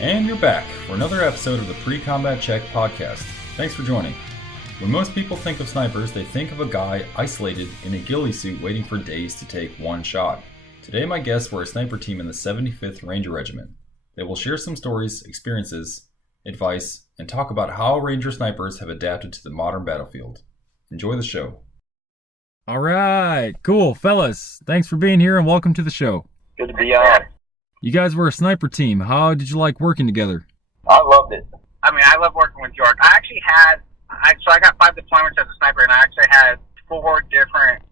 And you're back for another episode of the PreCombat Check podcast. Thanks for joining. When most people think of snipers, they think of a guy isolated in a ghillie suit waiting for days to take one shot. Today my guests were a sniper team in the 75th Ranger Regiment. They will share some stories, experiences, advice, and talk about how Ranger snipers have adapted to the modern battlefield. Enjoy the show. All right, cool. Fellas, thanks for being here and welcome to the show. Good to be on. You guys were a sniper team. How did you like working together? I loved it. I mean, I love working with York. I got 5 deployments as a sniper, and I actually had 4 different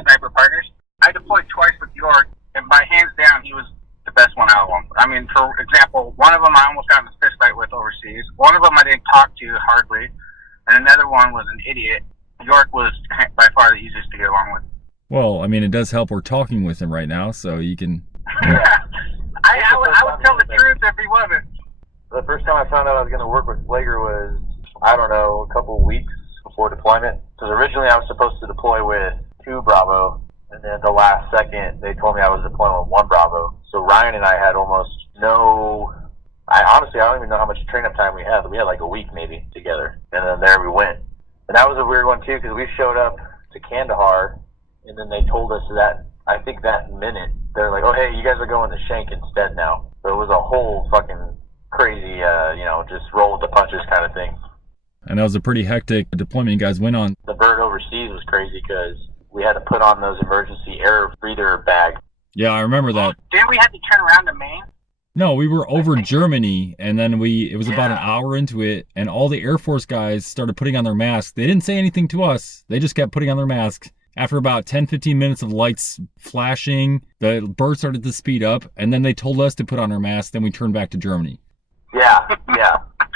sniper partners. I deployed twice with York, and by hands down, he was the best one out of them. I mean, for example, one of them I almost got in a fist fight with overseas. One of them I didn't talk to hardly, and another one was an idiot. York was by far the easiest to get along with. Well, I mean, it does help we're talking with him right now, so you can... I would tell the truth if he wasn't. The first time I found out I was going to work with Flager was, I don't know, a couple of weeks before deployment. Because originally I was supposed to deploy with 2 Bravo, and then at the last second they told me I was deploying with 1 Bravo. So Ryan and I had almost no... I don't even know how much train-up time we had. We had like a week maybe together, and then there we went. And that was a weird one too, because we showed up to Kandahar, and then they told us that, I think that minute, they're like, oh, hey, you guys are going to Shank instead now. So it was a whole fucking crazy, just roll with the punches kind of thing. And that was a pretty hectic deployment you guys went on. The bird overseas was crazy because we had to put on those emergency air breather bags. Yeah, I remember that. Didn't we have to turn around to Maine? No, we were over Germany, and then it was about an hour into it, and all the Air Force guys started putting on their masks. They didn't say anything to us. They just kept putting on their masks. After about 10-15 minutes of lights flashing, the bird started to speed up, and then they told us to put on our masks, then we turned back to Germany. Yeah.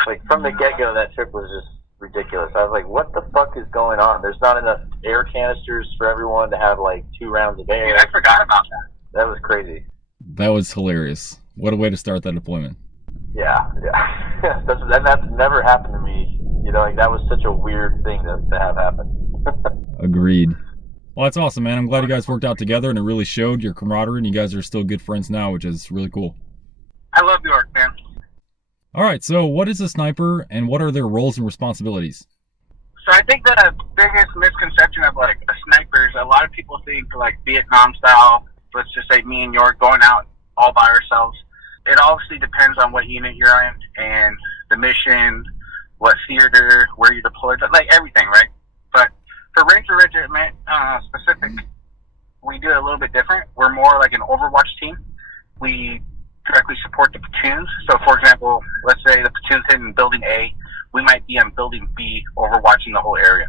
Like, from the get-go, that trip was just ridiculous. I was like, what the fuck is going on? There's not enough air canisters for everyone to have, like, 2 rounds of air. Dude, I forgot about that. That was crazy. That was hilarious. What a way to start that deployment. Yeah. That's never happened to me. That was such a weird thing to have happen. Agreed. Well, that's awesome, man. I'm glad you guys worked out together, and it really showed your camaraderie, and you guys are still good friends now, which is really cool. I love York, man. All right, so what is a sniper, and what are their roles and responsibilities? So I think the biggest misconception of, like, a sniper is a lot of people think, like, Vietnam style, let's just say me and York going out all by ourselves. It obviously depends on what unit you're in, and the mission, what theater, where you're deployed, like, everything, right? But for Ranger Regiment specific, we do it a little bit different. We're more like an Overwatch team. We directly support the platoons. So, for example, let's say the platoon's hitting Building A. We might be on Building B, overwatching the whole area.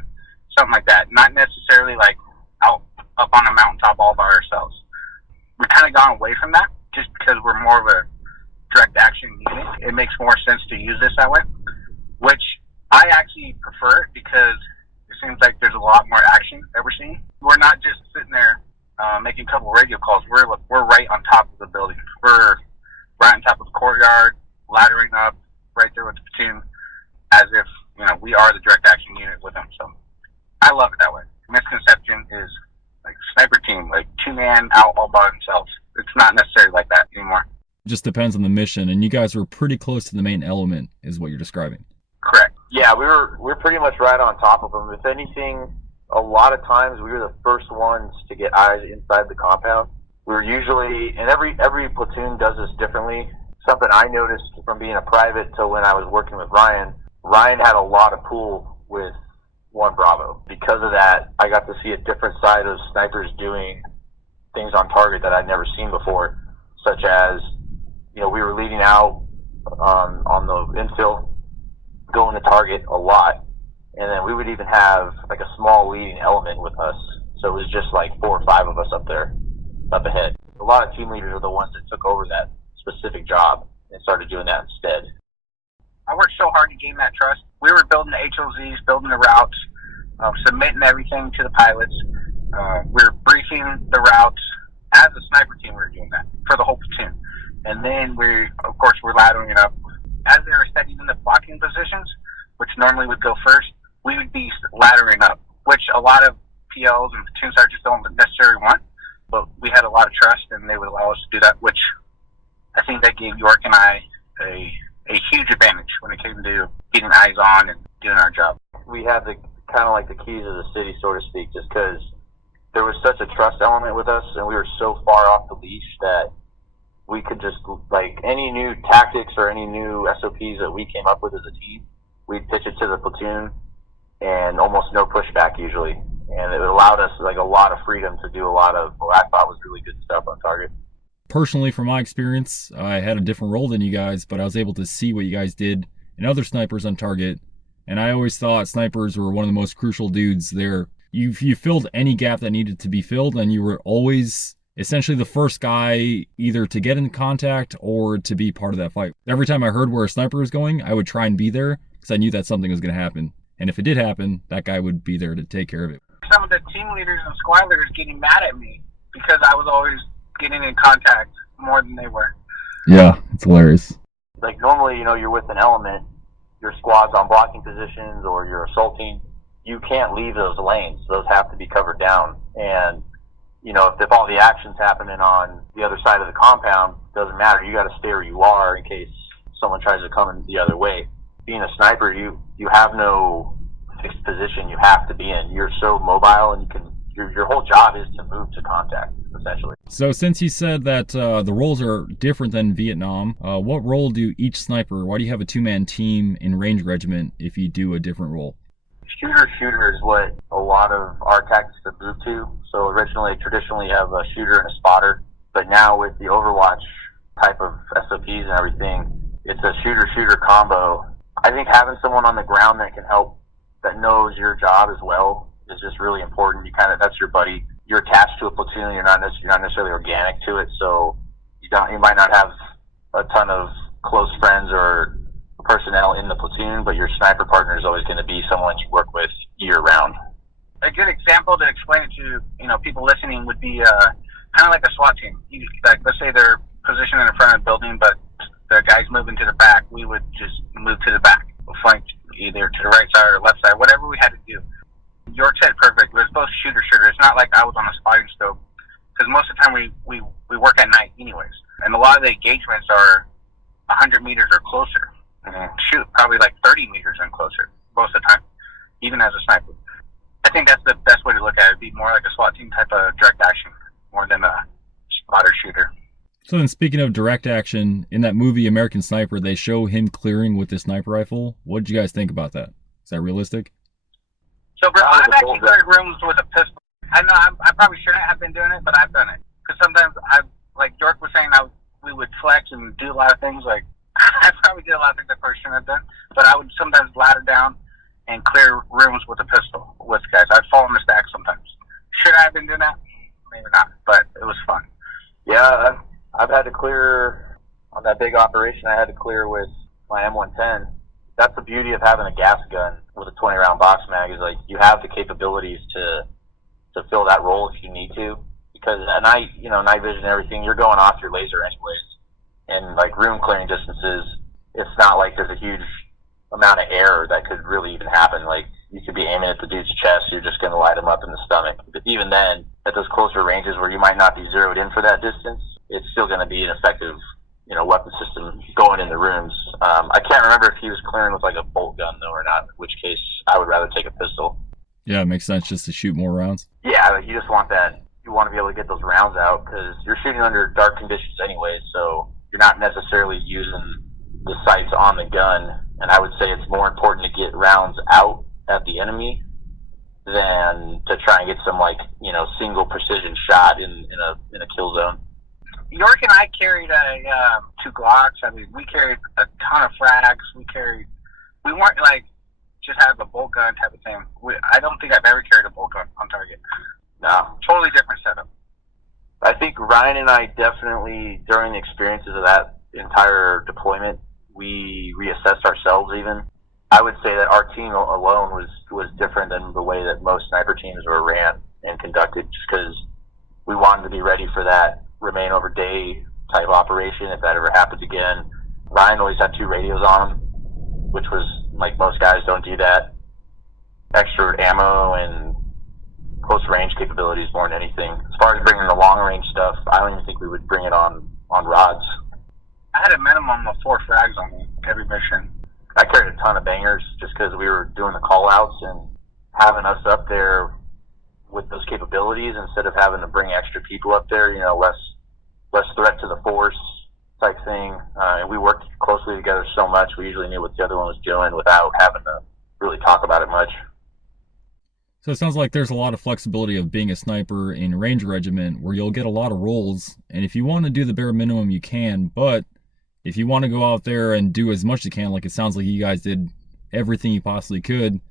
Something like that. Not necessarily like out up on a mountaintop all by ourselves. We've kind of gone away from that just because we're more of a direct action unit. It makes more sense to use this that way, which I actually prefer it because it seems like there's a lot more action that we're seeing. We're not just sitting there making a couple radio calls. We're right on top of the building. We're right on top of the courtyard, laddering up right there with the platoon, as if we are the direct action unit with them. So I love it that way. Misconception is like sniper team, like 2-man out all by themselves. It's not necessarily like that anymore. It just depends on the mission, and you guys were pretty close to the main element, is what you're describing. Correct. Yeah, we're pretty much right on top of them. If anything, a lot of times we were the first ones to get eyes inside the compound. We were usually, and every platoon does this differently. Something I noticed from being a private to when I was working with Ryan had a lot of pull with 1 Bravo. Because of that, I got to see a different side of snipers doing things on target that I'd never seen before, such as, we were leading out on the infill, going to target a lot, and then we would even have like a small leading element with us. So it was just like 4 or 5 of us up ahead. A lot of team leaders are the ones that took over that specific job and started doing that instead. I worked so hard to gain that trust. We were building the HLZs, building the routes, submitting everything to the pilots. We were briefing the routes. As a sniper team, we were doing that for the whole platoon. And then we're laddering it up. As they were setting in the blocking positions, which normally would go first, we would be laddering up, which a lot of PLs and platoon sergeants don't necessarily want. But we had a lot of trust, and they would allow us to do that, which I think that gave York and I a a huge advantage when it came to getting eyes on and doing our job. We had the kind of like the keys of the city, so to speak, just because there was such a trust element with us, and we were so far off the leash that we could just, like, any new tactics or any new SOPs that we came up with as a team, we'd pitch it to the platoon, and almost no pushback usually. And it allowed us, like, a lot of freedom to do a lot of what I thought was really good stuff on target. Personally, from my experience, I had a different role than you guys, but I was able to see what you guys did and other snipers on target. And I always thought snipers were one of the most crucial dudes there. You filled any gap that needed to be filled, and you were always essentially the first guy either to get in contact or to be part of that fight. Every time I heard where a sniper was going, I would try and be there because I knew that something was going to happen. And if it did happen, that guy would be there to take care of it. Some of the team leaders and squad leaders getting mad at me because I was always getting in contact more than they were. Yeah, it's hilarious. Like, normally, you're with an element, your squad's on blocking positions or you're assaulting, you can't leave those lanes. Those have to be covered down. And, if all the action's happening on the other side of the compound, doesn't matter. You got to stay where you are in case someone tries to come in the other way. Being a sniper, you have no fixed position you have to be in. You're so mobile, and your whole job is to move to contact, essentially. So since you said that the roles are different than Vietnam, what role do each sniper, why do you have a two-man team in Ranger Regiment if you do a different role? Shooter is what a lot of our tactics have moved to. So traditionally you have a shooter and a spotter, but now with the Overwatch type of SOPs and everything, it's a shooter-shooter combo. I think having someone on the ground that can help, that knows your job as well, is just really important. That's your buddy. You're attached to a platoon. You're not necessarily organic to it, so you might not have a ton of close friends or personnel in the platoon, but your sniper partner is always going to be someone you work with year round. A good example to explain it to people listening would be kind of like a SWAT team. Like, let's say they're positioned in front of the building, but the guys moving to the back, we would just move to the back. We'll flank either to the right side or left side, whatever we had to do. York said perfect. It was both shooter. It's not like I was on a spotting scope, because most of the time we work at night anyways, and a lot of the engagements are 100 meters or closer. Shoot, probably like 30 meters and closer most of the time, even as a sniper. I think that's the best way to look at it. It'd be more like a SWAT team type of direct action more than a spotter shooter. So then, speaking of direct action, in that movie American Sniper, they show him clearing with the sniper rifle. What did you guys think about that? Is that realistic? So, bro, I've actually cleared rooms with a pistol. I know I probably shouldn't have been doing it, but I've done it. Because sometimes, like York was saying, we would flex and do a lot of things. Like, I probably did a lot of things I probably shouldn't have done, but I would sometimes ladder down and clear rooms with a pistol with guys. I'd fall in the stack sometimes. Should I have been doing that? Maybe not, but it was fun. Yeah, I've had to clear on that big operation. I had to clear with my M110. That's the beauty of having a gas gun with a 20-round box mag, is like you have the capabilities to fill that role if you need to. Because at night, night vision and everything, you're going off your laser anyways. And like room clearing distances, it's not like there's a huge amount of air that could really even happen. Like, you could be aiming at the dude's chest, you're just going to light him up in the stomach. But even then, at those closer ranges where you might not be zeroed in for that distance, it's still going to be an effective, weapon system going in the rooms. I can't remember if he was clearing with like a bolt gun though or not, in which case I would rather take a pistol. Yeah, it makes sense just to shoot more rounds. Yeah, you just want that. You want to be able to get those rounds out because you're shooting under dark conditions anyway, so you're not necessarily using the sights on the gun. And I would say it's more important to get rounds out at the enemy than to try and get some single precision shot in a kill zone. York and I carried 2 Glocks. I mean, we carried a ton of frags. We weren't like just have a bolt gun type of thing. I don't think I've ever carried a bolt gun on target. No. Totally different setup. I think Ryan and I definitely, during the experiences of that entire deployment, we reassessed ourselves even. I would say that our team alone was different than the way that most sniper teams were ran and conducted, just because we wanted to be ready for that remain over day type operation if that ever happens again. Ryan always had 2 radios on him, which was, like, most guys don't do that. Extra ammo and close range capabilities more than anything. As far as bringing the long range stuff, I don't even think we would bring it on rods. I had a minimum of 4 frags on me every mission. I carried a ton of bangers just because we were doing the call outs, and having us up there with those capabilities instead of having to bring extra people up there, you know, less threat to the force type thing. And we worked closely together so much, we usually knew what the other one was doing without having to really talk about it much. So it sounds like there's a lot of flexibility of being a sniper in Ranger Regiment where you'll get a lot of roles, and if you want to do the bare minimum, you can, but if you want to go out there and do as much as you can, like it sounds like you guys did everything you possibly could,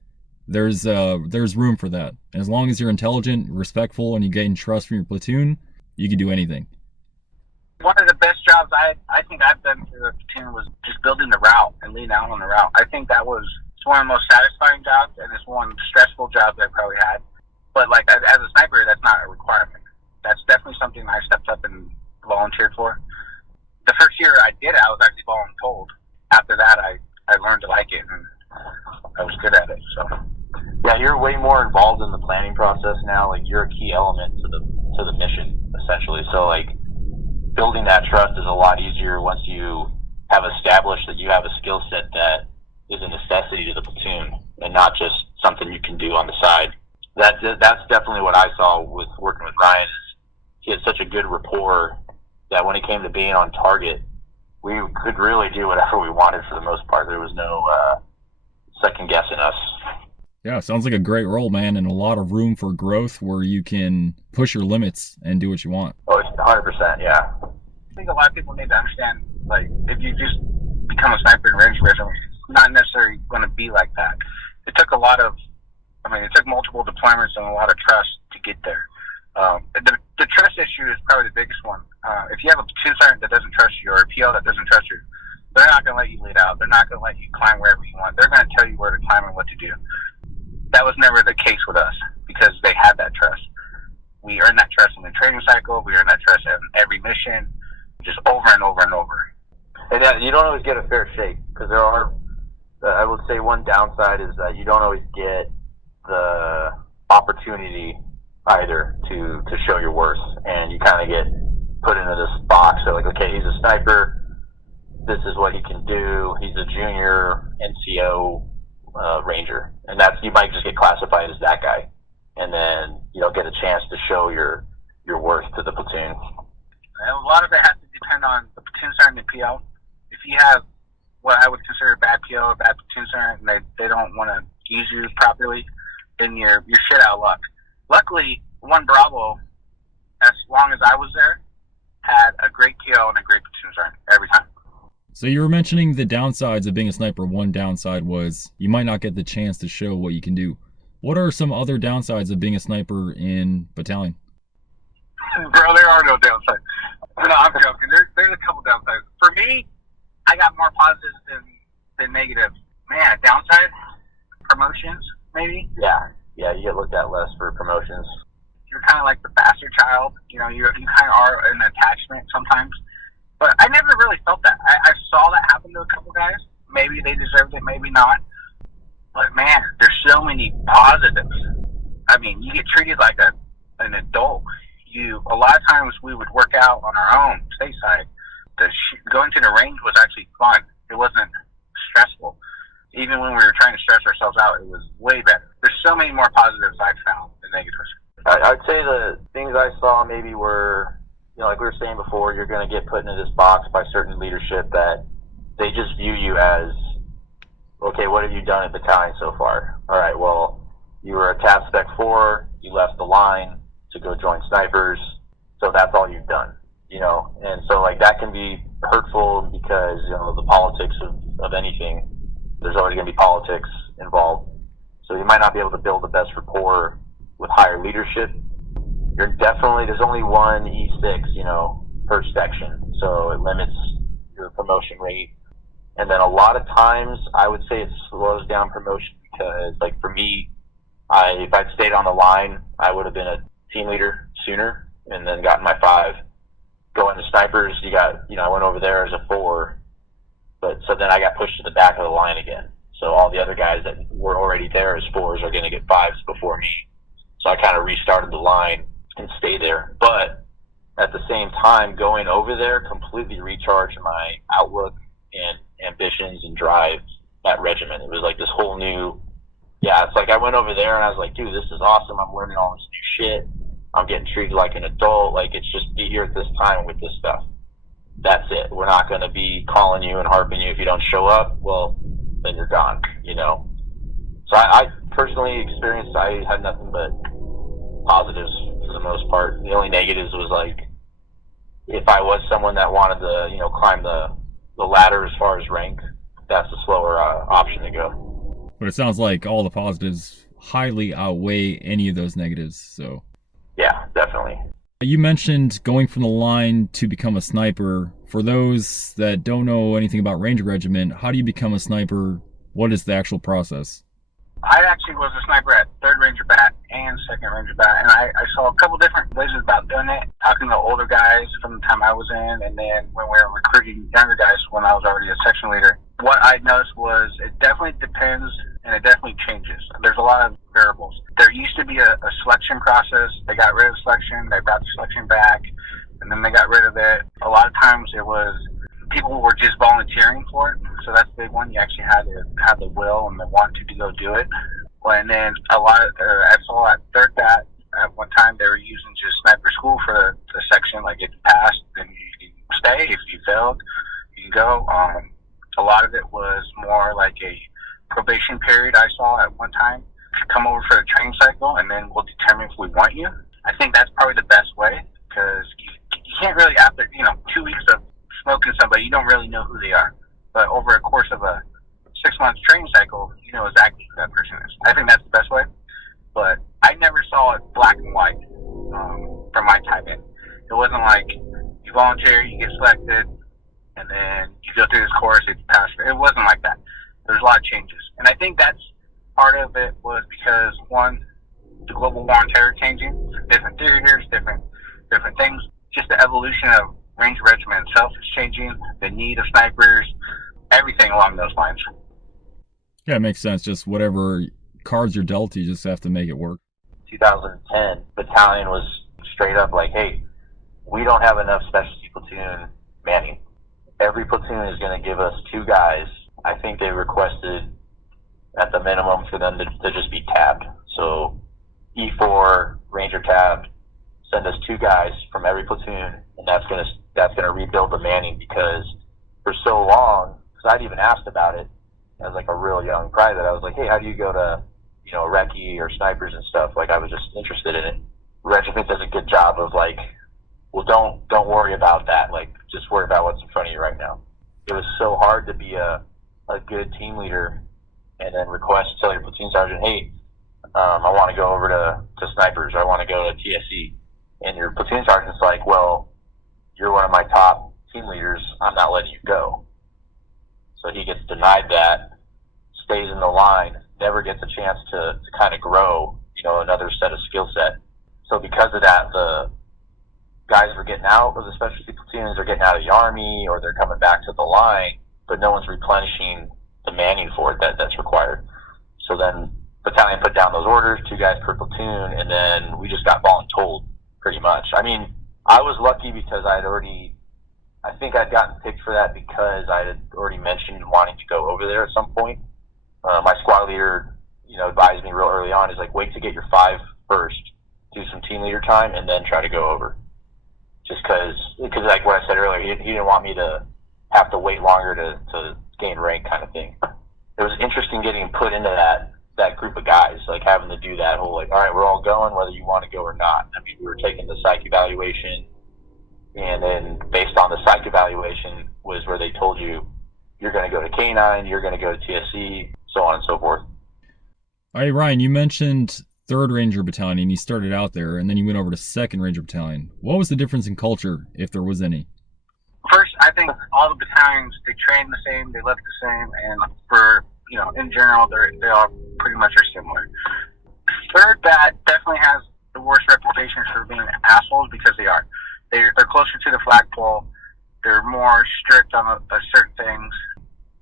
there's room for that. And as long as you're intelligent, respectful, and you gain trust from your platoon, you can do anything. One of the best jobs I think I've done for the platoon was just building the route and leading out on the route. I think that was one of the most satisfying jobs, and it's one stressful job that I probably had. But like as a sniper, that's not a requirement. That's definitely something I stepped up and volunteered for. The first year I did it, I was actually voluntold. After that, I learned to like it, and I was good at it. So yeah, you're way more involved in the planning process now. Like, you're a key element to the mission, essentially. So like, building that trust is a lot easier once you have established that you have a skill set that is a necessity to the platoon and not just something you can do on the side. That's definitely what I saw with working with Ryan. Is he had such a good rapport that when it came to being on target, we could really do whatever we wanted for the most part. There was no second guessing us. Yeah, sounds like a great role, man, and a lot of room for growth where you can push your limits and do what you want. Oh, it's 100%, yeah. I think a lot of people need to understand, like, if you just become a sniper in Ranger Regiment, it's not necessarily going to be like that. It took multiple deployments and a lot of trust to get there. The trust issue is probably the biggest one. If you have a platoon sergeant that doesn't trust you, or a PL that doesn't trust you, they're not going to let you lead out. They're not going to let you climb wherever you want. They're going to tell you where to climb and what to do. That was never the case with us because they had that trust. We earned that trust in the training cycle. We earned that trust in every mission, just over and over and over. And yeah, you don't always get a fair shake because there are, I would say one downside is that you don't always get the opportunity either to show your worth, and you kind of get put into this box. So like, okay, he's a sniper. This is what he can do. He's a junior NCO Ranger, and you might just get classified as that guy, and then you don't get a chance to show your worth to the platoon. And a lot of it has to depend on the platoon sergeant and the PO. If you have what I would consider a bad PO, a bad platoon sergeant, and they don't want to use you properly, then you're shit out of luck. Luckily, 1 Bravo, as long as I was there, had a great PO and a great platoon sergeant every time. So you were mentioning the downsides of being a sniper. One downside was you might not get the chance to show what you can do. What are some other downsides of being a sniper in battalion? Bro, there are no downsides. No, I'm joking. There's a couple downsides. For me, I got more positives than negatives. Man, downside? Promotions, maybe? Yeah, you get looked at less for promotions. You're kind of like the bastard child. You know, you kind of are an attachment sometimes. But I never really felt that. I saw that happen to a couple guys. Maybe they deserved it, maybe not. But man, there's so many positives. I mean, you get treated like an adult. A lot of times we would work out on our own stateside. Going to the range was actually fun. It wasn't stressful. Even when we were trying to stress ourselves out, it was way better. There's so many more positives I've found than negatives. I'd say the things I saw maybe were, like we were saying before, you're going to get put into this box by certain leadership that they just view you as, okay, what have you done at battalion so far? All right, well, you were a TAP Spec 4, you left the line to go join snipers, so that's all you've done, And so, like, that can be hurtful because, the politics of anything, there's always going to be politics involved. So you might not be able to build the best rapport with higher leadership. There's only one E6, per section, so it limits your promotion rate. And then a lot of times, I would say it slows down promotion because, like, for me, if I'd stayed on the line, I would have been a team leader sooner and then gotten my 5. Going to snipers, I went over there as a 4, so then I got pushed to the back of the line again. So all the other guys that were already there as 4s are going to get 5s before me. So I kind of restarted the line and stayed there. But at the same time, going over there completely recharged my outlook and ambitions and drive that regiment. It was like this whole new, it's like I went over there and I was like, dude, this is awesome. I'm learning all this new shit. I'm getting treated like an adult. Like, it's just be here at this time with this stuff. That's it. We're not going to be calling you and harping you. If you don't show up, well, then you're gone, you know? So I personally experienced, I had nothing but positives for the most part. The only negatives was like, if I was someone that wanted to, you know, climb the ladder as far as rank, that's a slower option to go. But it sounds like all the positives highly outweigh any of those negatives, so. Yeah, definitely. You mentioned going from the line to become a sniper. For those that don't know anything about Ranger Regiment, how do you become a sniper? What is the actual process? I actually was a sniper at 3rd Ranger Bat and 2nd Ranger Bat, and I saw a couple different ways about doing it, talking to older guys from the time I was in, and then when we were recruiting younger guys when I was already a section leader. What I noticed was it definitely depends, and it definitely changes. There's a lot of variables. There used to be a selection process. They got rid of selection, they brought the selection back, and then they got rid of it. A lot of times it was people were just volunteering for it, so that's the big one. You actually had to have the will and the want to go do it. And then I saw at 3rd Bat at one time they were using just sniper school for the section. Like, if you passed, then you can stay. If you failed, you can go. A lot of it was more like a probation period. I saw at one time, come over for a training cycle, and then we'll determine if we want you. I think that's probably the best way, because you can't really, after 2 weeks of smoking somebody, you don't really know who they are. But over a course of a 6 month training cycle, you know exactly who that person is. I think that's the best way. But I never saw it black and white from my time in. It wasn't like you volunteer, you get selected, and then you go through this course, if you pass. It wasn't like that. There's a lot of changes. And I think that's part of it was because, one, the global war on terror changing, different theaters, different things. Just the evolution of Ranger Regiment itself is changing, the need of snipers, everything along those lines. Yeah, it makes sense. Just whatever cards you're dealt, you just have to make it work. 2010, battalion was straight up like, hey, we don't have enough specialty platoon manning. Every platoon is going to give us 2 guys. I think they requested at the minimum for them to just be tabbed. So E4, Ranger tabbed, send us 2 guys from every platoon, and that's gonna rebuild the manning, because for so long, because I'd even asked about it as like a real young private. I was like, hey, how do you go to, recce or snipers and stuff? Like, I was just interested in it. Regiment does a good job of like, well, don't worry about that. Like, just worry about what's in front of you right now. It was so hard to be a good team leader and then tell your platoon sergeant, hey, I want to go over to snipers, or I want to go to TSC. And your platoon sergeant's like, well, you're one of my top team leaders, I'm not letting you go. So he gets denied that, stays in the line, never gets a chance to kind of grow, another set of skill set. So because of that, the guys were getting out of the specialty platoons, they're getting out of the Army, or they're coming back to the line, but no one's replenishing the manning for it that's required. So then battalion put down those orders, 2 guys per platoon, and then we just got voluntold pretty much. I mean, I was lucky because I think I'd gotten picked for that because I had already mentioned wanting to go over there at some point. My squad leader, advised me real early on, is like, wait to get your 5 first, do some team leader time, and then try to go over. Just because like what I said earlier, he didn't want me to have to wait longer to gain rank kind of thing. It was interesting getting put into that group of guys, like having to do that whole, like, all right, we're all going whether you want to go or not. I mean, we were taking the psych evaluation, and then based on the psych evaluation was where they told you you're going to go to K9, you're going to go to TSC, so on and so forth. All right, Ryan, you mentioned 3rd Ranger Battalion. You started out there, and then you went over to 2nd Ranger Battalion. What was the difference in culture, if there was any? First, I think all the battalions, they train the same, they look the same, and for, in general, they all pretty much are similar. 3rd Bat definitely has the worst reputation for being assholes, because they are. They're closer to the flagpole. They're more strict on certain things,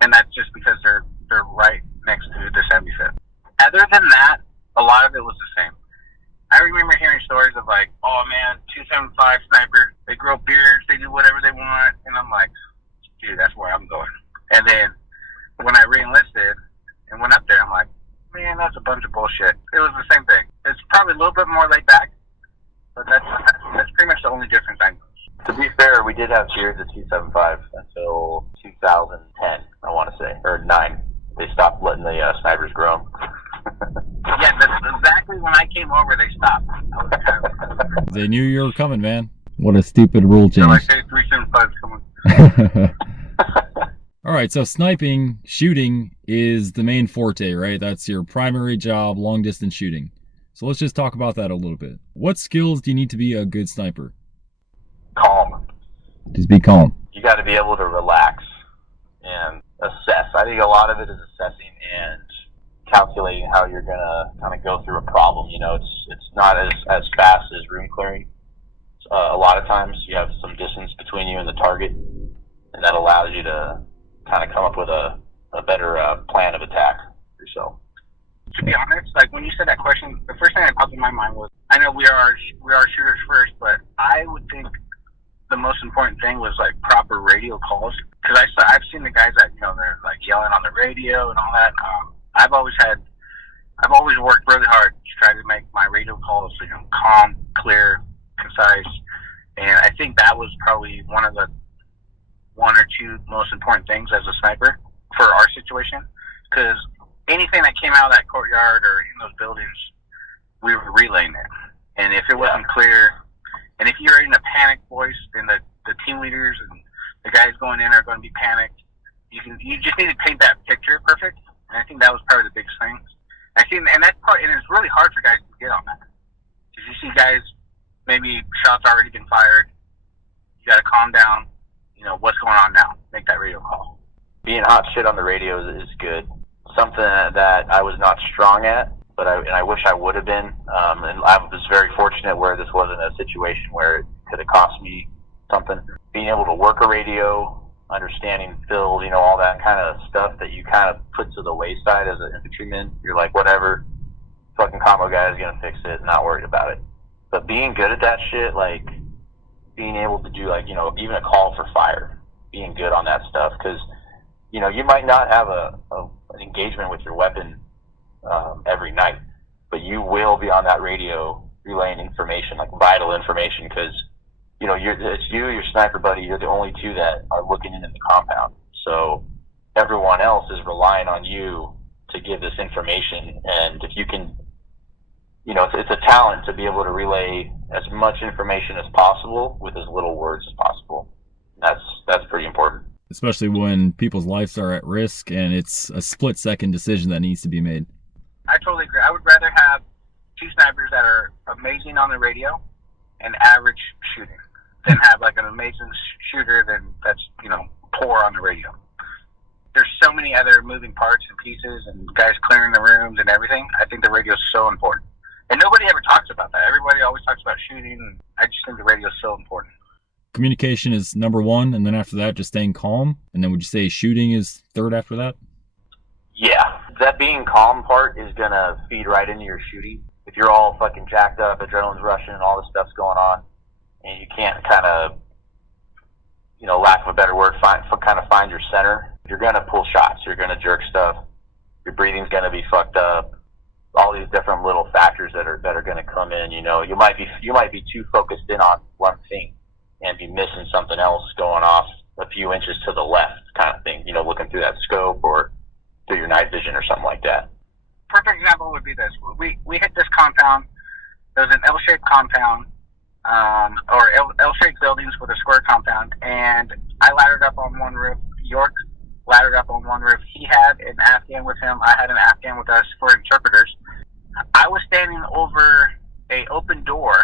and that's just because they're right next to the 75th. Other than that, a lot of it was the same. I remember hearing stories of like, oh man, 275 snipers, they They grow beards. They do whatever they want. And I'm like, dude, that's where I'm going. And then when I re-enlisted and went up there, I'm like, man, that's a bunch of bullshit. It was the same thing. It's probably a little bit more laid back, but that's pretty much the only difference I noticed. To be fair, we did have beards at 275 until 2010, I want to say, or 9. They stopped letting the snipers grow 'em. Yeah, that's exactly when I came over, they stopped. I was kind of, They knew you were coming, man. What a stupid rule change. like, hey, 375's coming. All right, so sniping, shooting is the main forte, right? That's your primary job, long distance shooting. So let's just talk about that a little bit. What skills do you need to be a good sniper? Calm. Just be calm. You got to be able to relax and assess. I think a lot of it is assessing and calculating how you're going to kind of go through a problem. You know, it's not as fast as room clearing. A lot of times you have some distance between you and the target, and that allows you to kind of come up with a better plan of attack for yourself. To be honest, like when you said that question, the first thing that popped in my mind was, I know we are shooters first, but I would think the most important thing was like proper radio calls. Because I've seen the guys that, you know, they're like yelling on the radio and all that. I've always worked really hard to try to make my radio calls, you know, calm, clear, concise, and I think that was probably one of the one or two most important things as a sniper for our situation, because anything that came out of that courtyard or in those buildings, we were relaying it. And if it wasn't clear, and if you're in a panic voice, then the team leaders and the guys going in are going to be panicked. You just need to paint that picture perfect. And I think that was probably the biggest thing. And it's really hard for guys to get on that. Because you see guys, maybe shots already been fired. You got to calm down. You know, what's going on now? Make that radio call. Being hot shit on the radio is good. Something that I was not strong at, but I wish I would have been. And I was very fortunate where this wasn't a situation where it could have cost me something. Being able to work a radio, understanding fills, you know, all that kind of stuff that you kind of put to the wayside as an infantryman. You're like, whatever, fucking combo guy is going to fix it, not worried about it. But being good at that shit, like being able to do, like, you know, even a call for fire, being good on that stuff, because, you know, you might not have an engagement with your weapon every night, but you will be on that radio relaying information, like vital information, because, you know, it's you, your sniper buddy, you're the only two that are looking into the compound. So everyone else is relying on you to give this information, and if you can, you know, it's a talent to be able to relay as much information as possible with as little words as possible. That's pretty important. Especially when people's lives are at risk and it's a split-second decision that needs to be made. I totally agree. I would rather have two snipers that are amazing on the radio and average shooting than have like an amazing shooter that's, you know, poor on the radio. There's so many other moving parts and pieces and guys clearing the rooms and everything. I think the radio is so important. And nobody ever talks about that. Everybody always talks about shooting, and I just think the radio is so important. Communication is number one, and then after that, just staying calm. And then would you say shooting is third after that? Yeah, that being calm part is going to feed right into your shooting. If you're all fucking jacked up, adrenaline's rushing, and all this stuff's going on, and you can't kind of, you know, lack of a better word, find your center, you're going to pull shots. You're going to jerk stuff. Your breathing's going to be fucked up. All these different little factors that are going to come in. You know, you might be too focused in on one thing and be missing something else going off a few inches to the left, kind of thing. You know, looking through that scope or through your night vision or something like that. Perfect example would be this. We hit this compound. It was an L-shaped compound, or L-shaped buildings with a square compound, and I laddered up on one roof. York laddered up on one roof. He had an Afghan with him. I had an Afghan with us for interpreters. I was standing over a open door,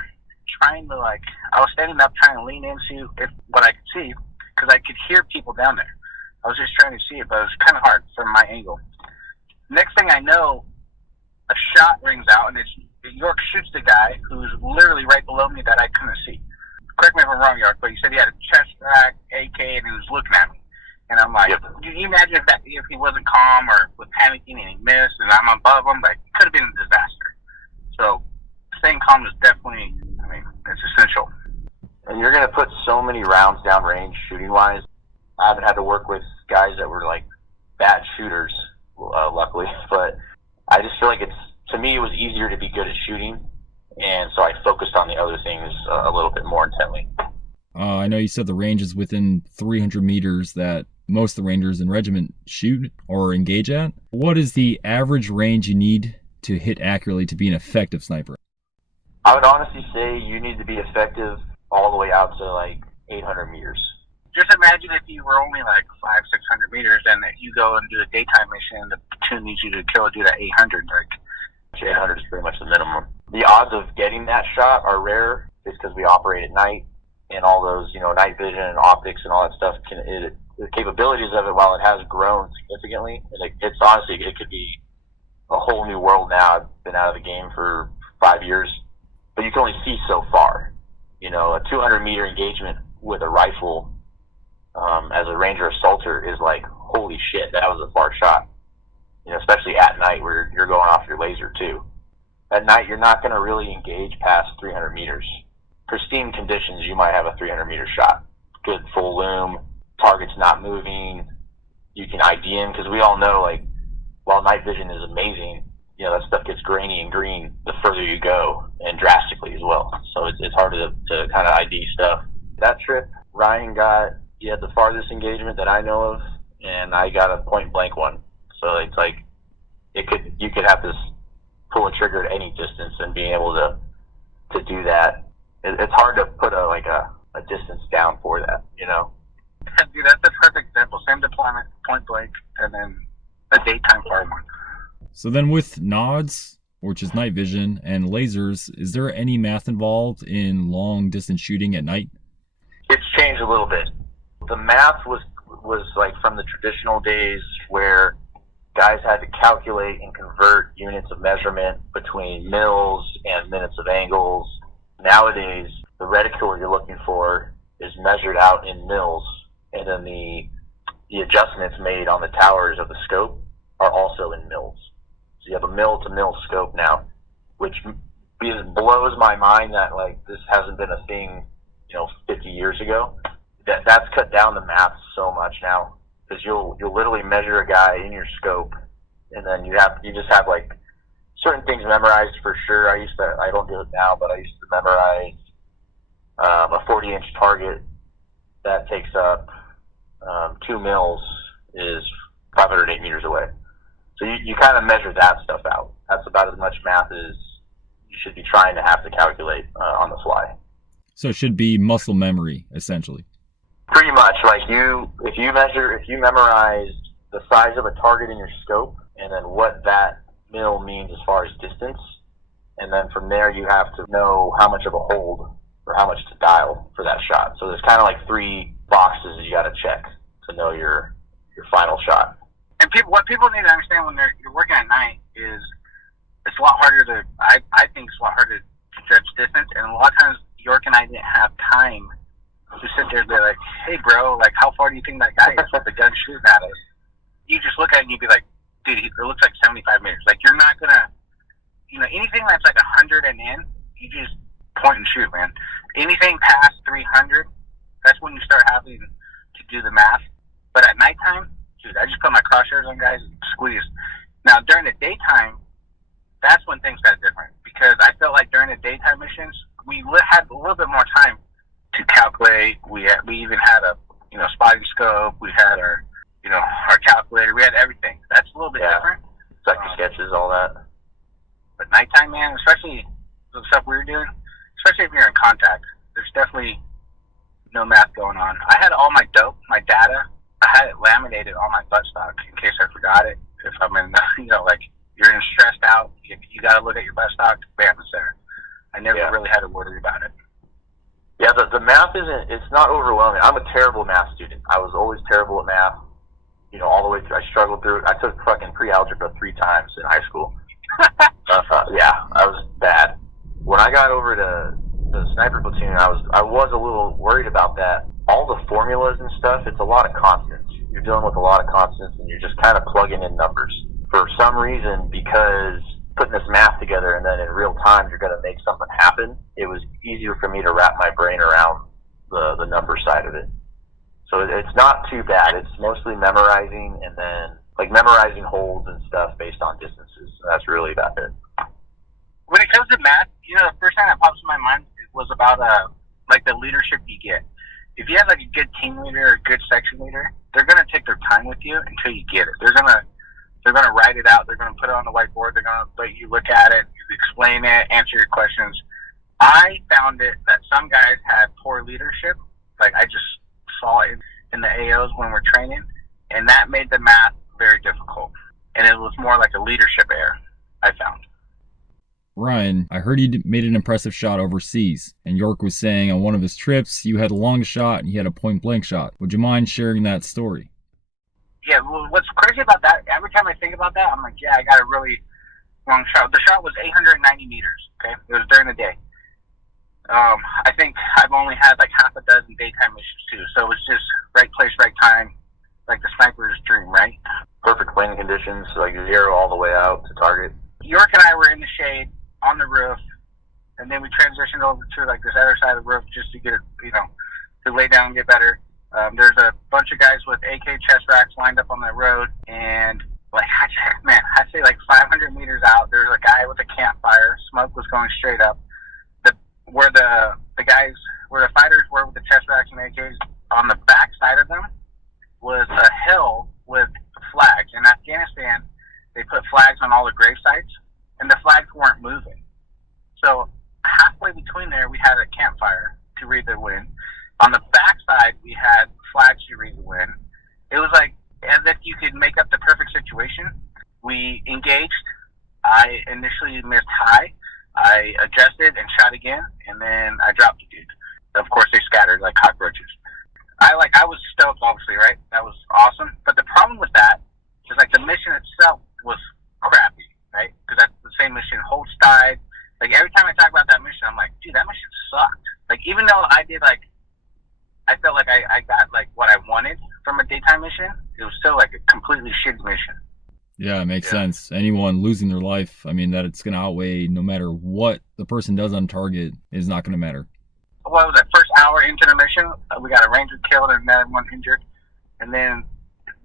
I was standing up trying to lean into what I could see, because I could hear people down there. I was just trying to see it, but it was kind of hard from my angle. Next thing I know, a shot rings out, and York shoots the guy who's literally right below me that I couldn't see. Correct me if I'm wrong, York, but he said he had a chest rack, AK, and he was looking at me. And I'm like, Can you imagine if he wasn't calm or was panicking and he missed and I'm above him? Like, it could have been a disaster. So staying calm is definitely, it's essential. And you're going to put so many rounds downrange shooting-wise, I haven't had to work with guys that were like bad shooters, luckily, but I just feel like to me, it was easier to be good at shooting, and so I focused on the other things a little bit more intently. I know you said the range is within 300 meters that most of the Rangers and Regiment shoot or engage at. What is the average range you need to hit accurately to be an effective sniper? I would honestly say you need to be effective all the way out to like 800 meters. Just imagine if you were only like 500-600 meters, and you go and do a daytime mission, and the platoon needs you to kill a dude at 800. Like 800 is pretty much the minimum. The odds of getting that shot are rare, just because we operate at night, and all those, night vision and optics and all that stuff. The capabilities of it, while it has grown significantly, it's honestly, it could be a whole new world now. I've been out of the game for 5 years, but you can only see so far. A 200-meter engagement with a rifle as a Ranger assaulter is like, holy shit, that was a far shot. Especially at night where you're going off your laser too. At night, you're not going to really engage past 300 meters. Pristine conditions, you might have a 300-meter shot. Good full loom, target's not moving. You can ID him, because we all know, like, while night vision is amazing, that stuff gets grainy and green the further you go, and drastically as well. So it's hard to kind of ID stuff. That trip, Ryan he had the farthest engagement that I know of, and I got a point blank one. So it's like, you could have to pull a trigger at any distance, and being able to do that, it's hard to put a distance down for that, Dude, that's a perfect example. Same deployment, point blank, and then a daytime fire one. So then with nods, which is night vision, and lasers, is there any math involved in long distance shooting at night? It's changed a little bit. The math was like from the traditional days where guys had to calculate and convert units of measurement between mils and minutes of angles. Nowadays, the reticule you're looking for is measured out in mils, and then the adjustments made on the towers of the scope are also in mils. So you have a mil-to-mil scope now, which blows my mind that like this hasn't been a thing, 50 years ago. That's cut down the math so much now, because you'll literally measure a guy in your scope, and then you just have like certain things memorized for sure. I don't do it now, but I used to memorize a 40-inch target that takes up 2 mils is 508 meters away. So you kind of measure that stuff out. That's about as much math as you should be trying to have to calculate on the fly. So it should be muscle memory, essentially. Pretty much. Like if you memorized the size of a target in your scope, and then what that mil means as far as distance, and then from there you have to know how much of a hold or how much to dial for that shot. So there's kind of like 3 boxes that you got to check to know your final shot. And what people need to understand when you're working at night is it's a lot harder to, I think it's a lot harder to judge distance, and a lot of times York and I didn't have time to sit there and be like, hey bro, like how far do you think that guy is with the gun shooting at us? You just look at it and you'd be like, dude, it looks like 75 meters. Like you're not gonna, anything that's like 100 and in, you just point and shoot, man. Anything past 300, that's when you start having to do the math. But at nighttime, dude, I just put my crosshairs on guys and squeeze. Now during the daytime, that's when things got different, because I felt like during the daytime missions, we had a little bit more time to calculate. We even had a spotting scope. We had our calculator. We had everything. That's a little bit different. Sector sketches, all that. But nighttime, man, especially the stuff we were doing, especially if you're in contact, there's definitely no math going on. I had all my dope, my data. I had it laminated on my buttstock in case I forgot it. If I'm in, like you're stressed out, you got to look at your buttstock. Bam, it's there. I never really had to worry about it. Yeah, the math it's not overwhelming. I'm a terrible math student. I was always terrible at math, all the way through. I struggled through it. I took fucking pre-algebra 3 times in high school. Yeah, I was bad. When I got over to the sniper platoon, I was a little worried about that. All the formulas and stuff, it's a lot of constants. You're dealing with a lot of constants, and you're just kind of plugging in numbers. For some reason, because putting this math together and then in real time you're going to make something happen, it was easier for me to wrap my brain around the number side of it. So it's not too bad. It's mostly memorizing and then like memorizing holds and stuff based on distances. So that's really about it. When it comes to math, you know, the first thing that pops in my mind was about like the leadership you get. If you have like a good team leader or a good section leader, they're gonna take their time with you until you get it. They're gonna write it out. They're gonna put it on the whiteboard. They're gonna let you look at it, explain it, answer your questions. I found it that some guys had poor leadership. Like I just saw it in the AOs when we're training, and that made the math very difficult. And it was more like a leadership error, I found. Ryan, I heard you made an impressive shot overseas, and York was saying on one of his trips you had a long shot and he had a point-blank shot. Would you mind sharing that story? Yeah, well, what's crazy about that, every time I think about that, I'm like, yeah, I got a really long shot. The shot was 890 meters, okay? It was during the day. I think I've only had like half a dozen daytime missions too, so it was just right place, right time, like the sniper's dream, right? Perfect wind conditions, like 0 all the way out to target. York and I were in the shade on the roof, and then we transitioned over to like this other side of the roof just to get, you know, to lay down and get better. There's a bunch of guys with AK chest racks lined up on the road, and like, I'd say like 500 meters out, there's a guy with a campfire. Smoke was going straight up. Where the fighters were with the chest racks and AKs, on the back side of them was a hill with flags. In Afghanistan, they put flags on all the grave sites, and the flags weren't moving. So halfway between there, we had a campfire to read the wind. On the back side, we had flags to read the wind. It was like as if you could make up the perfect situation. We engaged. I initially missed high. I adjusted and shot again, and then I dropped the dude. Of course, they scattered like cockroaches. I was stoked, obviously, right? That was awesome. But the problem with that is like the mission itself was crappy, right? Because that's the same mission. Holtz died. Like every time I talk about that mission, I'm like, dude, that mission sucked. Like even though I felt like I got like what I wanted from a daytime mission, it was still like a completely shitty mission. Yeah, it makes sense. Anyone losing their life, I mean, that it's going to outweigh no matter what the person does on target is not going to matter. What was that, first hour into the mission, we got a Ranger killed and another one injured. And then,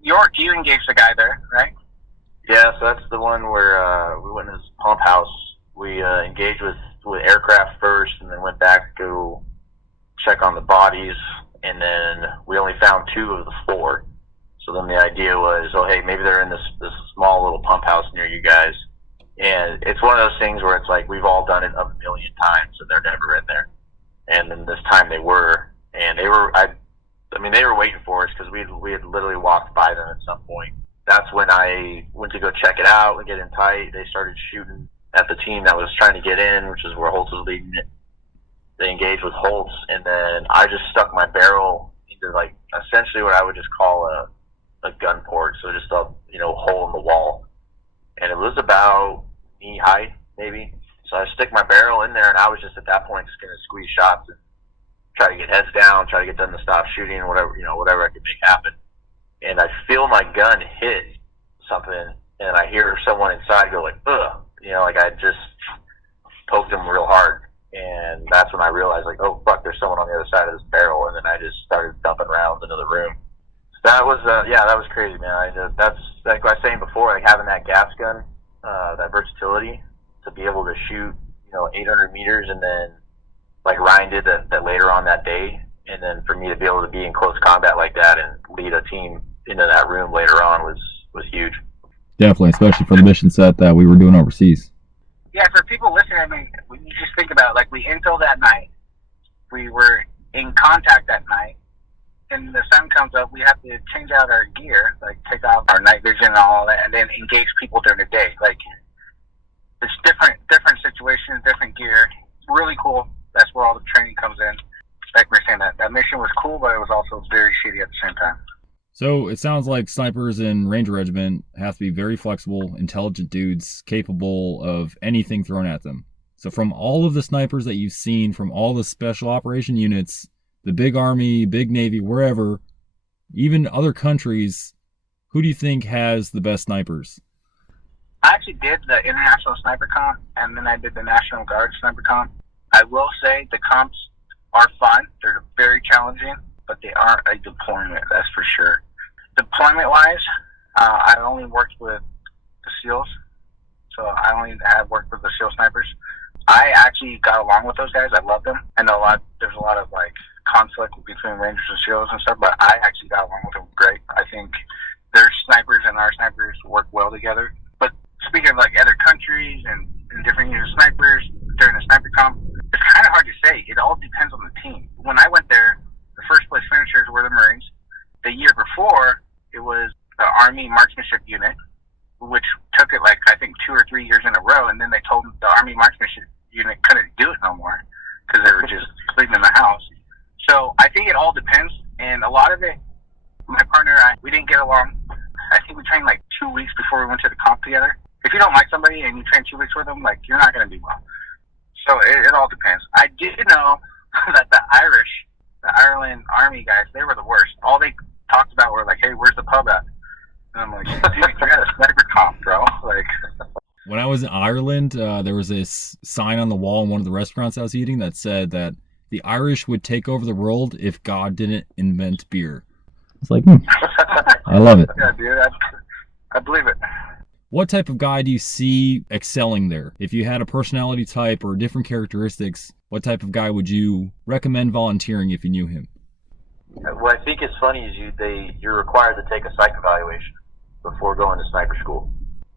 York, you engaged the guy there, right? Yeah, so that's the one where we went in his pump house. We engaged with aircraft first and then went back to go check on the bodies. And then we only found 2 of the 4. So then the idea was, oh, hey, maybe they're in this small little pump house near you guys. And it's one of those things where it's like we've all done it a million times and they're never in there. And then this time they were. And they were, they were waiting for us because we had literally walked by them at some point. That's when I went to go check it out and get in tight. They started shooting at the team that was trying to get in, which is where Holtz was leading it. They engaged with Holtz, and then I just stuck my barrel into like essentially what I would just call a gun port, so just a hole in the wall, and it was about knee height maybe. So I stick my barrel in there, and I was just at that point just gonna squeeze shots and try to get heads down, try to get them to stop shooting, whatever I could make happen. And I feel my gun hit something, and I hear someone inside go like, ugh, like I just poked him real hard. And that's when I realized, like, oh, fuck, there's someone on the other side of this barrel. And then I just started dumping rounds into the room. That was, that was crazy, man. That's like I was saying before, like having that gas gun, that versatility to be able to shoot, 800 meters and then, like Ryan did that later on that day. And then for me to be able to be in close combat like that and lead a team into that room later on was huge. Definitely, especially for the mission set that we were doing overseas. Yeah, for people listening, when you just think about it, like we intel that night, we were in contact that night, and the sun comes up, we have to change out our gear, like take off our night vision and all that, and then engage people during the day. Like, it's different situations, different gear. Really cool. That's where all the training comes in. Like we're saying, that mission was cool, but it was also very shitty at the same time. So it sounds like snipers in Ranger Regiment have to be very flexible, intelligent dudes capable of anything thrown at them. So from all of the snipers that you've seen, from all the special operation units, the big Army, big Navy, wherever, even other countries, who do you think has the best snipers? I actually did the International Sniper Comp, and then I did the National Guard Sniper Comp. I will say the comps are fun. They're very challenging, but they aren't a deployment, that's for sure. Deployment-wise, I only worked with the SEALs, so I only have worked with the SEAL snipers. I actually got along with those guys. I love them. I know there's a lot of like conflict between Rangers and SEALs and stuff, but I actually got along with them great. I think their snipers and our snipers work well together. But speaking of like other countries and different units of snipers during the sniper comp, it's kind of hard to say. It all depends on the team. When I went there, the first place finishers were the Marines. The year before, it was the Army Marksmanship Unit, which took it like, I think 2 or 3 years in a row, and then they told the Army Marksmanship Unit couldn't do it no more because they were just sleeping in the house. So I think it all depends, and a lot of it, my partner and I, we didn't get along. I think we trained like 2 weeks before we went to the comp together. If you don't like somebody and you train 2 weeks with them, like, you're not going to do well. So it all depends. I did know that the Ireland Army guys, they were the worst. All they talked about were like, hey, where's the pub at? And I'm like, dude, you got a sniper comp, bro. Like, when I was in Ireland, there was this sign on the wall in one of the restaurants I was eating that said that the Irish would take over the world if God didn't invent beer. It's like, I love it. Yeah, dude, I believe it. What type of guy do you see excelling there? If you had a personality type or different characteristics, what type of guy would you recommend volunteering if you knew him? What I think is funny is you're required to take a psych evaluation before going to sniper school.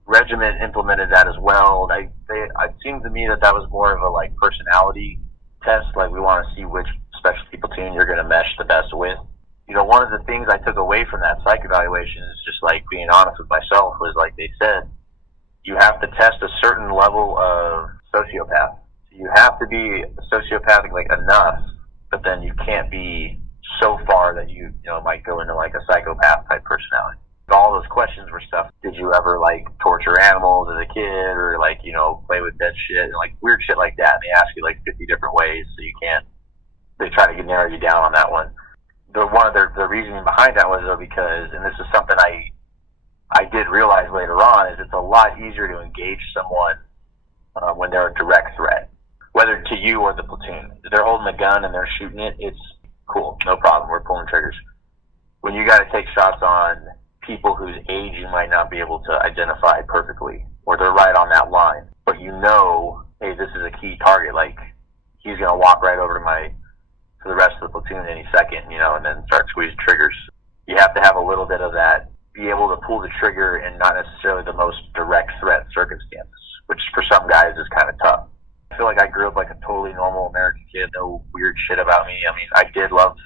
Regiment implemented that as well. It seemed to me that was more of a like personality test. Like, we want to see which specialty platoon you're going to mesh the best with. You know, one of the things I took away from that psych evaluation is just like being honest with myself was like they said, you have to test a certain level of sociopath. You have to be sociopathic like enough, but then you can't be so far that you might go into like a psychopath type personality. All those questions were stuff. Did you ever like torture animals as a kid, or like, play with dead shit and like weird shit like that? And they ask you like 50 different ways, so you can't. They try to narrow you down on that one. The reasoning behind that was though because, and this is something I did realize later on, is it's a lot easier to engage someone when they're a direct threat, whether to you or the platoon. If they're holding a gun and they're shooting it, it's cool, no problem. We're pulling triggers. When you got to take shots on people whose age you might not be able to identify perfectly, or they're right on that line, but hey, this is a key target. Like, he's going to walk right over to the rest of the platoon any second, and then start squeezing triggers. You have to have a little bit of that, be able to pull the trigger in not necessarily the most direct threat circumstances, which for some guys is kind of tough. I feel like I grew up like a totally normal American kid, no weird shit about me. I mean, I did love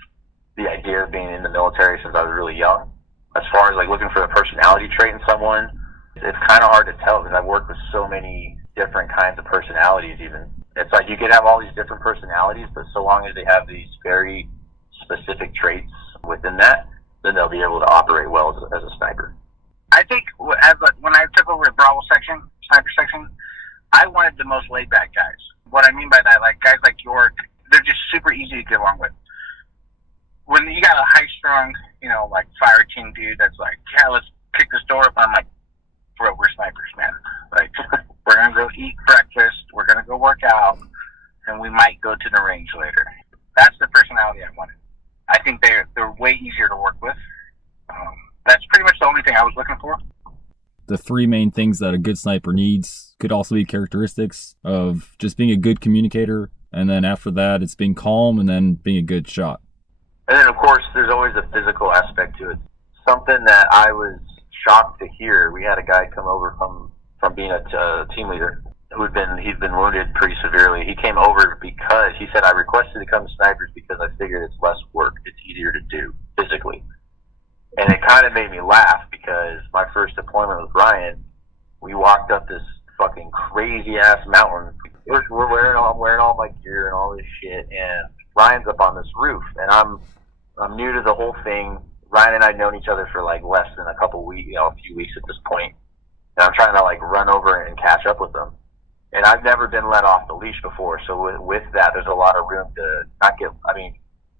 the idea of being in the military since I was really young. As far as like looking for the personality trait in someone, it's kind of hard to tell because I've worked with so many different kinds of personalities even. It's like you could have all these different personalities, but so long as they have these very specific traits within that, then they'll be able to operate well as a sniper. I think when I took over the Bravo section, sniper section, I wanted the most laid-back guys. What I mean by that, like guys like York, they're just super easy to get along with. When you got a high-strung, like fire team dude that's like, yeah, let's kick this door up, I'm like, bro, we're snipers, man. Like, we're going to go eat breakfast, we're going to go work out, and we might go to the range later. That's the personality I wanted. I think they're way easier to work with. That's pretty much the only thing I was looking for. The 3 main things that a good sniper needs could also be characteristics of just being a good communicator, and then after that, it's being calm, and then being a good shot. And then, of course, there's always a physical aspect to it. Something that I was shocked to hear. We had a guy come over from being a team leader he'd been wounded pretty severely. He came over because he said, I requested to come to snipers because I figured it's less work. It's easier to do physically. And it kind of made me laugh because my first deployment with Ryan, we walked up this fucking crazy ass mountain. I'm wearing all my gear and all this shit, and Ryan's up on this roof, and I'm new to the whole thing. Ryan and I'd known each other for like less than a couple weeks, a few weeks at this point. And I'm trying to like run over and catch up with them. And I've never been let off the leash before, so with that, there's a lot of room to not get. I mean,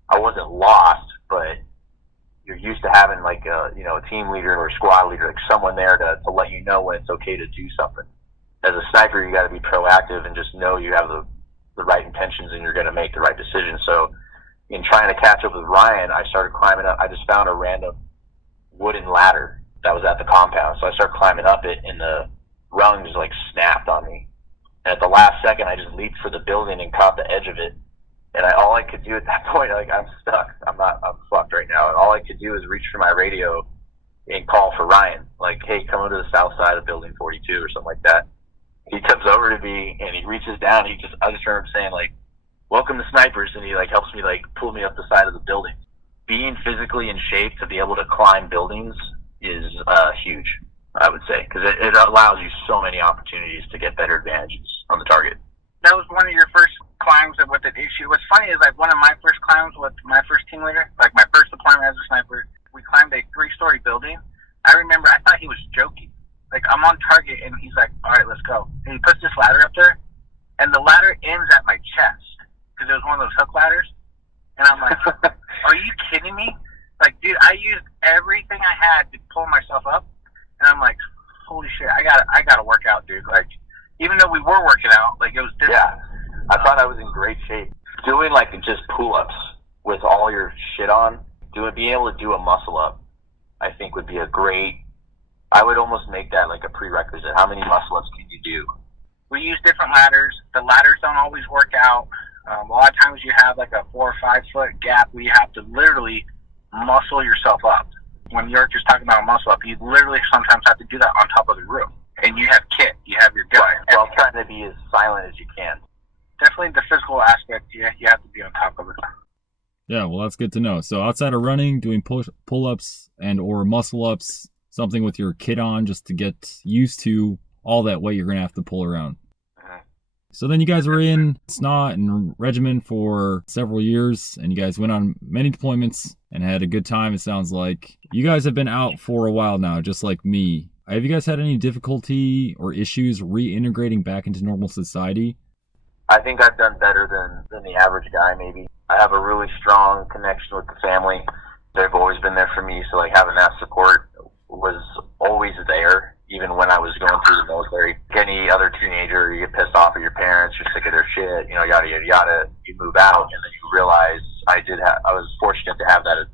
I wasn't lost, but you're used to having like a team leader or squad leader, like someone there to let you know when it's okay to do something. As a sniper, you got to be proactive and just know you have the right intentions and you're going to make the right decision. So in trying to catch up with Ryan, I started climbing up. I just found a random wooden ladder that was at the compound. So I started climbing up it, and the rungs like snapped on me. And at the last second, I just leaped for the building and caught the edge of it. And all I could do at that point, like, I'm stuck. I'm fucked right now. And all I could do is reach for my radio and call for Ryan. Like, hey, come over to the south side of building 42 or something like that. He comes over to me and he reaches down. I just remember saying, like, welcome to snipers. And he like helps me like pull me up the side of the building. Being physically in shape to be able to climb buildings is huge, I would say, because it allows you so many opportunities to get better advantages on the target. That was one of your first climbs with an issue. What's funny is, like, one of my first climbs with my first team leader, like my first deployment as a sniper, we climbed a 3-story building. I remember I thought he was joking. Like, I'm on target, and he's like, all right, let's go. And he puts this ladder up there, and the ladder ends at my chest, because it was one of those hook ladders. And I'm like, are you kidding me? Like, dude, I used everything I had to pull myself up, and I'm like, holy shit, I gotta work out, dude. Like, even though we were working out, like, it was different. Yeah, I thought I was in great shape. Doing, like, just pull-ups with all your shit on, being able to do a muscle-up, I think would be a great, I would almost make that like a prerequisite. How many muscle-ups can you do? We use different ladders. The ladders don't always work out. A lot of times you have like a 4 or 5 foot gap where you have to literally muscle yourself up. When you're just talking about a muscle up, you literally sometimes have to do that on top of the roof. And you have kit, you have your gun. Right. Well, trying to be as silent as you can. Definitely the physical aspect, you have to be on top of it. Yeah, well, that's good to know. So outside of running, doing pull-ups and or muscle-ups, something with your kit on just to get used to all that weight you're going to have to pull around. So then you guys were in SNOT and Regiment for several years, and you guys went on many deployments and had a good time, it sounds like. You guys have been out for a while now, just like me. Have you guys had any difficulty or issues reintegrating back into normal society? I think I've done better than the average guy, maybe. I have a really strong connection with the family. They've always been there for me, so like having that support was always there, even when I was going through the military. Like any other teenager, you get pissed off at your parents, you're sick of their shit, yada, yada, yada. You move out, and then you realize I was fortunate to have that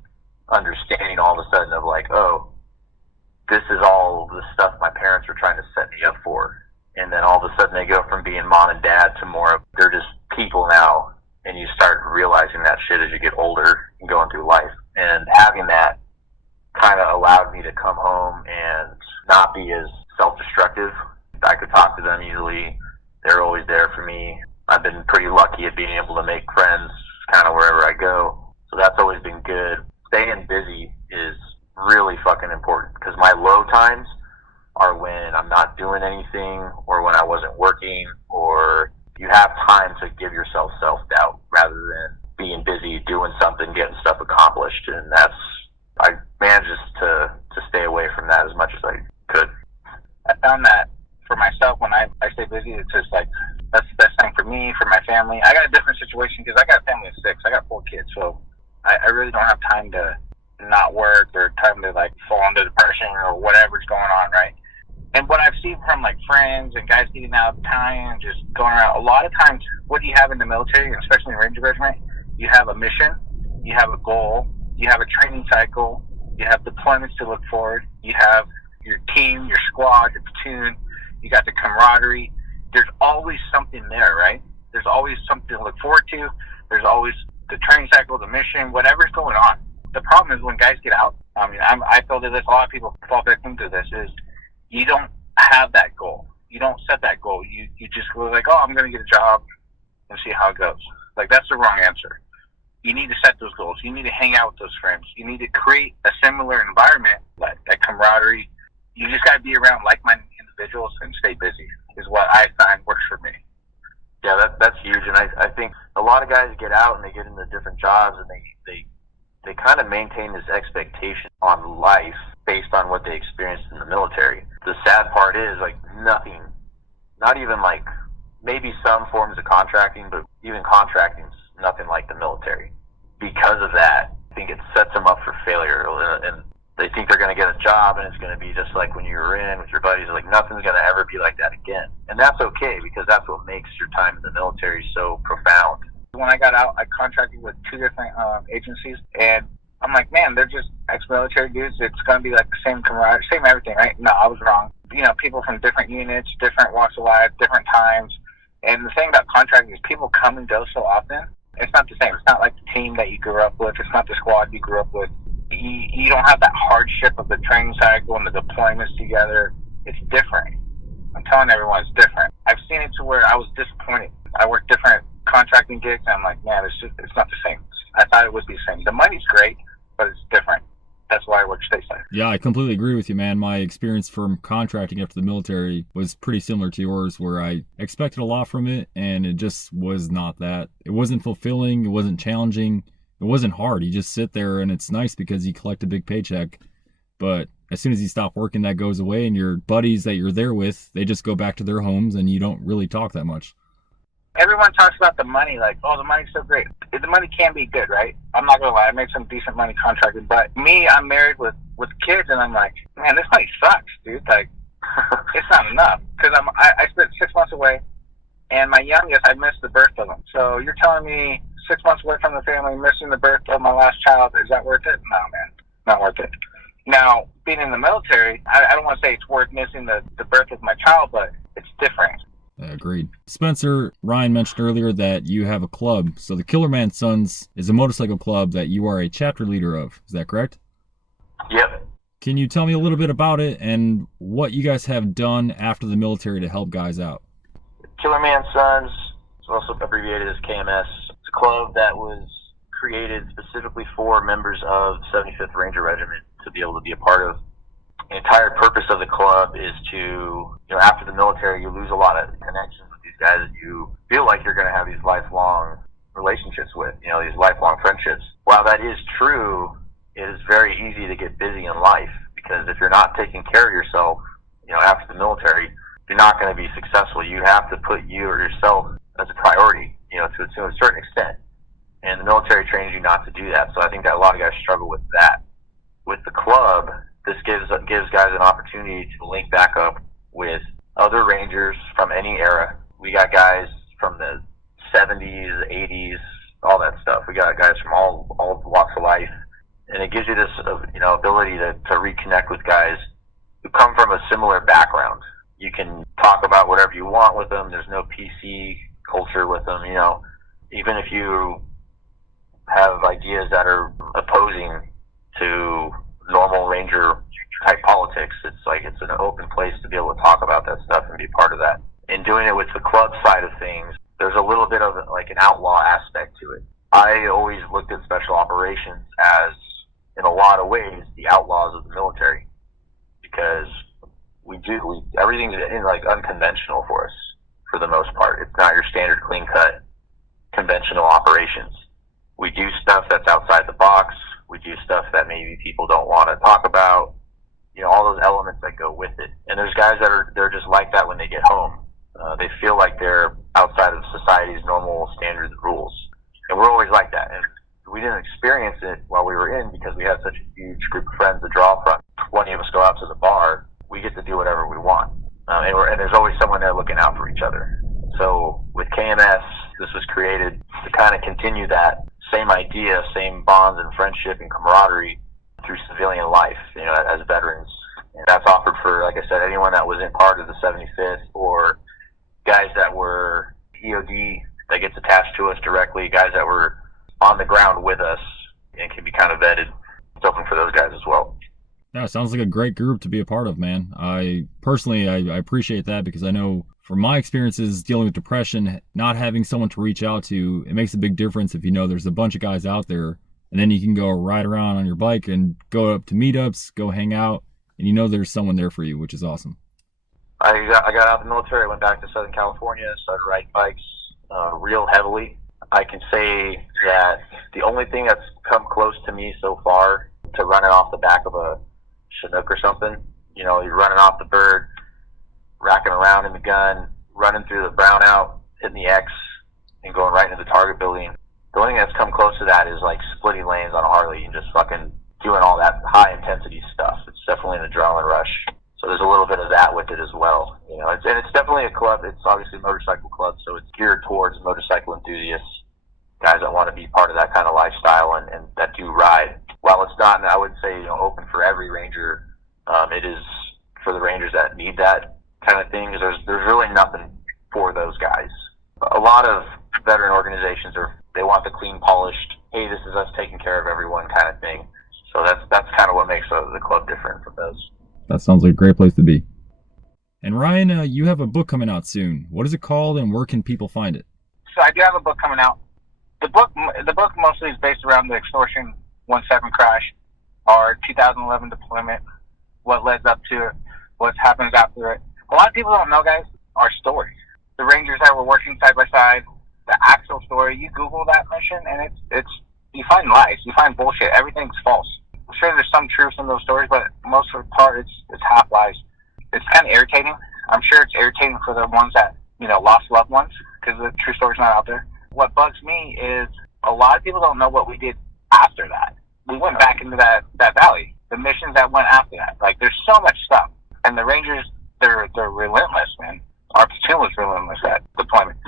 understanding all of a sudden of like, oh, this is all the stuff my parents were trying to set me up for. And then all of a sudden they go from being mom and dad to more of, they're just people now. And you start realizing that shit as you get older and going through life. And having that kind of allowed me to come home and not be as self-destructive. I could talk to them easily. They're always there for me. I've been pretty lucky at being able to make friends kind of wherever I go. So that's always been good. Staying busy is really fucking important, because my low times are when I'm not doing anything, or when I wasn't working, or you have time to give yourself self-doubt rather than being busy doing something, getting stuff accomplished. And I managed to stay away from that as much as I could. I found that for myself, when I stay busy, it's just like, that's the best thing for me, for my family. I got a different situation because I got a family of 6. I got 4 kids, so I really don't have time to not work or time to like fall into depression or whatever's going on, right? And what I've seen from like friends and guys getting out of time and just going around, a lot of times what do you have in the military, especially in Ranger Regiment? You have a mission, you have a goal, you have a training cycle, you have deployments to look forward, you have your team, your squad, your platoon, you got the camaraderie. There's always something there, right? There's always something to look forward to. There's always the training cycle, the mission, whatever's going on. The problem is when guys get out, I feel that a lot of people fall victim to this, is you don't have that goal. You don't set that goal. You just go like, oh, I'm going to get a job and see how it goes. Like, that's the wrong answer. You need to set those goals. You need to hang out with those friends. You need to create a similar environment, like that camaraderie. You just got to be around like-minded individuals and stay busy is what I find works for me. Yeah, that's huge. And I think a lot of guys get out and they get into different jobs, and they kind of maintain this expectation on life based on what they experienced in the military. The sad part is, like, nothing, not even like maybe some forms of contracting, but even contracting's nothing like the military. Because of that, I think it sets them up for failure, and they think they're going to get a job and it's going to be just like when you were in with your buddies. Like, nothing's going to ever be like that again. And that's okay, because that's what makes your time in the military so profound. when I got out, I contracted with 2 different agencies, and I'm like, man, they're just ex-military dudes. It's going to be like the same camaraderie, same everything, right? No, I was wrong. You know, people from different units, different walks of life, different times. And the thing about contracting is people come and go so often. It's not the same. It's not like the team that you grew up with. It's not the squad you grew up with. You don't have that hardship of the training cycle and the deployments together. It's different. I'm telling everyone it's different. I've seen it to where I was disappointed. I worked different contracting gigs, and I'm like, man, it's not the same. I thought it would be the same. The money's great, but it's different. That's why I work stateside. Yeah, I completely agree with you, man. My experience from contracting after the military was pretty similar to yours, where I expected a lot from it, and it just was not that. It wasn't fulfilling. It wasn't challenging. It wasn't hard. You just sit there, and it's nice because you collect a big paycheck. But as soon as you stop working, that goes away, and your buddies that you're there with, they just go back to their homes, and you don't really talk that much. Everyone talks about the money, like, oh, the money's so great. The money can be good, right? I'm not going to lie. I made some decent money contracting. But me, I'm married with kids, and I'm like, man, this money sucks, dude. Like, it's not enough. Because I spent 6 months away, and my youngest, I missed the birth of him. So you're telling me 6 months away from the family, missing the birth of my last child, is that worth it? No, man, not worth it. Now, being in the military, I don't want to say it's worth missing the birth of my child, but it's different. Agreed. Spencer, Ryan mentioned earlier that you have a club. So the Killerman Sons is a motorcycle club that you are a chapter leader of. Is that correct? Yep. Can you tell me a little bit about it and what you guys have done after the military to help guys out? Killerman Sons, it's also abbreviated as KMS. It's a club that was created specifically for members of 75th Ranger Regiment to be able to be a part of. The entire purpose of the club is to, after the military, you lose a lot of connections with these guys that you feel like you're going to have these lifelong relationships with, these lifelong friendships. While that is true, it is very easy to get busy in life, because if you're not taking care of yourself, after the military, you're not going to be successful. You have to put you or yourself as a priority, to a certain extent. And the military trains you not to do that. So I think that a lot of guys struggle with that. With the club, this gives guys an opportunity to link back up with other Rangers from any era. We got guys from the 70s, 80s, all that stuff. We got guys from all walks of life. And it gives you this ability to reconnect with guys who come from a similar background. You can talk about whatever you want with them. There's no PC culture with them. Even if you have ideas that are opposing to normal Ranger type politics, it's an open place to be able to talk about that stuff and be part of that. In doing it with the club side of things, there's a little bit of like an outlaw aspect to it. I always looked at special operations as, in a lot of ways, the outlaws of the military, because everything's unconventional for us for the most part. It's not your standard clean cut conventional operations. We do stuff that's outside the box. We do stuff that maybe people don't want to talk about. All those elements that go with it. And there's guys they're just like that when they get home. They feel like they're outside of society's normal standards and rules. And we're always like that. And we didn't experience it while we were in, because we had such a huge group of friends to draw from. 20 of us go out to the bar. We get to do whatever we want. And there's always someone there looking out for each other. So with KMS, this was created to kind of continue that same idea, same bonds and friendship and camaraderie through civilian life, as veterans. And that's offered for, like I said, anyone that was in part of the 75th, or guys that were EOD that gets attached to us directly, guys that were on the ground with us and can be kind of vetted. It's open for those guys as well. Yeah, it sounds like a great group to be a part of, man. I appreciate that, because I know from my experiences dealing with depression, not having someone to reach out to, it makes a big difference if there's a bunch of guys out there, and then you can go ride around on your bike and go up to meetups, go hang out, and there's someone there for you, which is awesome. I got out of the military, went back to Southern California, started riding bikes real heavily. I can say that the only thing that's come close to me so far to running off the back of a Chinook or something, you're running off the bird, racking around in the gun, running through the brownout, hitting the X, and going right into the target building. The only thing that's come close to that is like splitting lanes on a Harley and just fucking doing all that high intensity stuff. It's definitely an adrenaline rush. So there's a little bit of that with it as well. It's definitely a club. It's obviously a motorcycle club, so it's geared towards motorcycle enthusiasts. ride. While it's not, I would say, open for every Ranger, it is for the Rangers that need that kind of thing, because there's really nothing for those guys. A lot of veteran organizations they want the clean, polished, hey, this is us taking care of everyone kind of thing. So that's kind of what makes the club different from those. That sounds like a great place to be. And Ryan, you have a book coming out soon. What is it called, and where can people find it? So I do have a book coming out. The book mostly is based around the Extortion 17 crash, our 2011 deployment, what led up to it, what happens after it. A lot of people don't know, guys, our story. The Rangers that were working side by side, the actual story. You Google that mission, and it's you find lies, you find bullshit. Everything's false. I'm sure there's some truth in those stories, but most of the part it's half lies. It's kind of irritating. I'm sure it's irritating for the ones that lost loved ones, because the true story's not out there. What bugs me is a lot of people don't know what we did after that. We went back into that valley. The missions that went after that. Like, there's so much stuff. And the Rangers, they're relentless, man. Our platoon was relentless at deployment.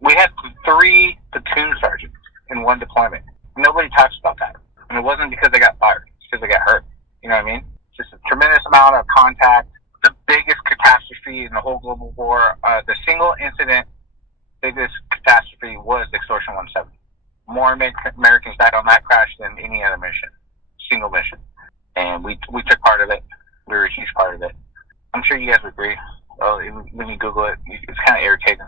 We had 3 platoon sergeants in one deployment. Nobody talks about that. And it wasn't because they got fired. It's because they got hurt. You know what I mean? Just a tremendous amount of contact. The biggest catastrophe in the whole global war, the single incident, biggest catastrophe was Extortion 17. More Americans died on that crash than any other mission. Single mission. And we took part of it. We were a huge part of it. I'm sure you guys would agree. When you Google it, it's kind of irritating.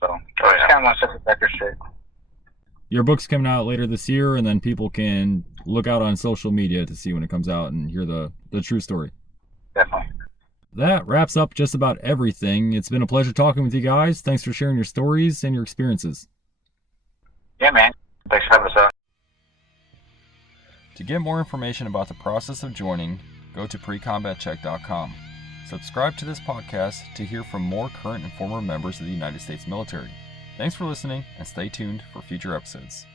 So I just kind of want to set the record straight. Your book's coming out later this year, and then people can look out on social media to see when it comes out and hear the true story. Definitely. That wraps up just about everything. It's been a pleasure talking with you guys. Thanks for sharing your stories and your experiences. Yeah, man. Thanks for having us on. To get more information about the process of joining, go to PreCombatCheck.com. Subscribe to this podcast to hear from more current and former members of the United States military. Thanks for listening, and stay tuned for future episodes.